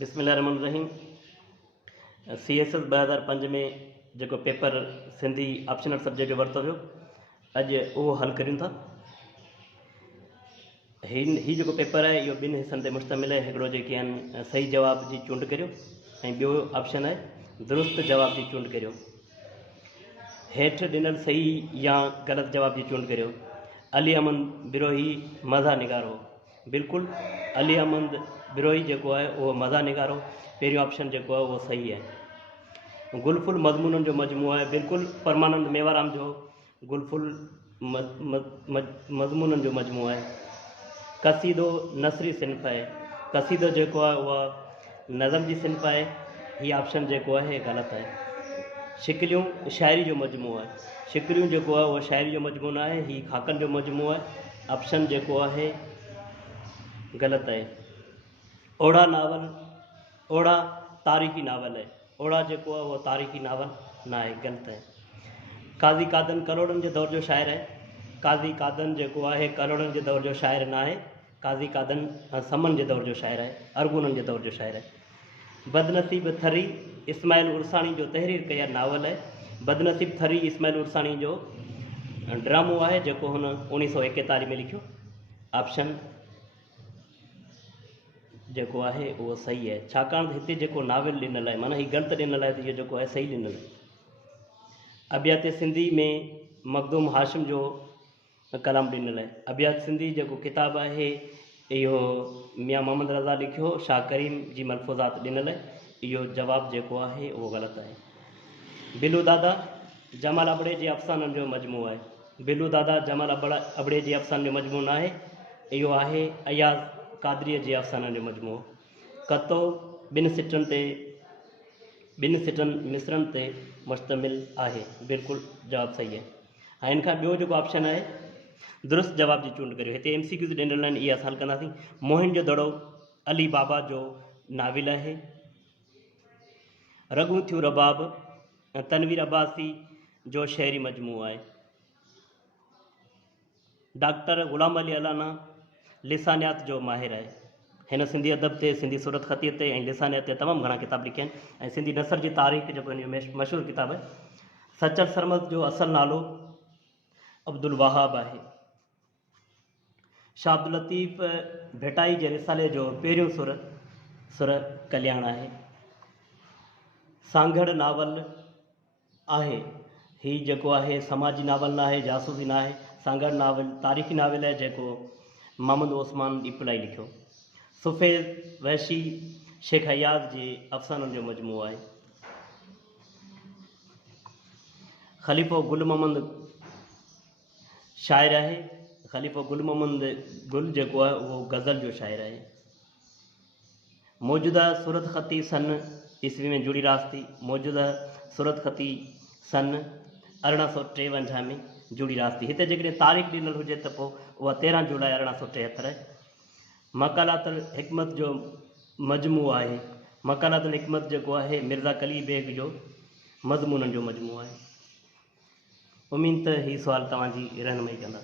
बिस्मिल्लाहिर्रहमानिर्रहीम। CSS 2005 में जो पेपर सिंधी ऑप्शनल सब्जेक्ट वरतो हो अज वो हल करूँ था। ही जो पेपर है यो बिन हिस्सों से मुश्तमिल है। एकड़ो जेके आहिनि सही जवाब की चूंड करियो ऐं ॿियो ऑप्शन है दुरुस्त जवाब की चूंड करियो। हेठ ॾिनल सही या गलत जवाब की चूंड करियो। अली अहमद बिरोही मज़ा निगारो, बिल्कुल अली अहमद बिरोही जो है वो मज़ा निगारो पहिरियों ऑप्शन जो है वो सही है। गुलफुल मज़मूनन जो मजमू है, बिल्कुल परमानंद मेवाराम जो गुलफुल मज़मूनन जो मजमू है। कसीदो नसरी सिन्फ है, कसीदो जो है वह नज़म की सिन्फ है, ये ऑप्शन जो है गलत है। शिकलियों शायरी जो मजमू है, शिकलियों जो है वो शायरी जो मजमू ना है, ही खाकन जो मजमू है, ऑप्शन जो है गलत है। ओढ़ा नावल, ओढ़ा तारीखी नावल है, ओढ़ा जो है वो तारीखी नावल ना है, गलत है। काज़ी कादन करोड़न के दौर जो शायर है, काज़ी कादन जो है करोड़न के दौर जो शायर ना है, काज़ी कादन समन के दौर जो शायर है, अरगुनन के दौर जो शायर है। बदनसीब थरी इस्माइल उर्सानी जो तहरीर कया नावल है, बदनसीब थरी इस्माइल उर्सानी जो ड्रामो है जो हुन 1941 में लिखो, ऑप्शन जो है वो सही है। छाकाणि हिते जो नावल ॾिनल है माना ही गलत ॾिनल है, तो ये जो है सही ॾिनल है। अबियात सिंधी में मखदूम हाशिम जो कलाम ॾिनल है। अबियात सिंधी जो किताब है यो मियाँ मोहम्मद रज़ा लिखियो, शाह करीम जी मलफूज़ात ॾिनल है, यो जवाब जो है वो गलत है। बिलू दादा जमाल अबड़े जे अफ़सानन जो मजमू है, बिलू दादा जमाल अबड़े जे अफ़सानन जो मजमू ना है, यो है अयाज़ कादरी जे अफ़सानन जो मजमू। कतो बिन सिटन मिसरन ते मुश्तमिल है, बिल्कुल जवाब सही है। हाँ इनका ॿियो जो ऑप्शन है दुरुस्त जवाब की चूंड करियो। हिते MCQs ॾिनल आहिनि, इहे असां हल कंदासीं। मोहन जो दड़ो अली बाबा जो नाविल है। रगू थियूं रबाब तनवीर अब्बासी जो शहरी मजमू है। डॉक्टर गुलाम अली अलाना लिसानियात जो माहिर है। हिन सिंधी अदब ते, सिंधी सूरत ख़तीयत ते ऐं लिसानियत ते तमामु घणा किताब लिखिया आहिनि ऐं सिंधी नसर जी तारीख़ जो मशहूर किताब है। सचल सरमद जो असल नालो अब्दुल वहाब है। शाह अब्दुल लतीफ़ भेटाई जे रिसाले जो पहिरियों सुर कल्याण है। सांगड़ नावल है, ही जो है समाजी नावल ना है, जासूसी ना है। सांगड़ नावल तारीख़ी नावल है जो मोहम्मद ओस्मान इपलाई लिखो। सुफेद वैशी शेख हयात जे अफ़सानन जो मजमू है। खलीफ़ो गुल मोहम्मद शायर है, खलीफ़ो गुल मोहम्मद गुल जो है वो गज़ल जो शायर है। मौजूदा सूरत ख़ती सन ईस्वी में जुड़ी रास्ती, मौजूदा सूरत ख़ती सन 1853 में जुड़ी रास्ती। हिते जेकॾहिं तारीख़ ॾिनल हुजे त पोइ उहा 13 जुलाई 1873 है। मकालातुल हिकमत जो मजमू है, मकालातुल हिकमत जो है मिर्ज़ा कली बेग जो मज़मूनन जो मजमू है। उम्मीद त ही सवाल तव्हांजी रहनुमाई कंदा।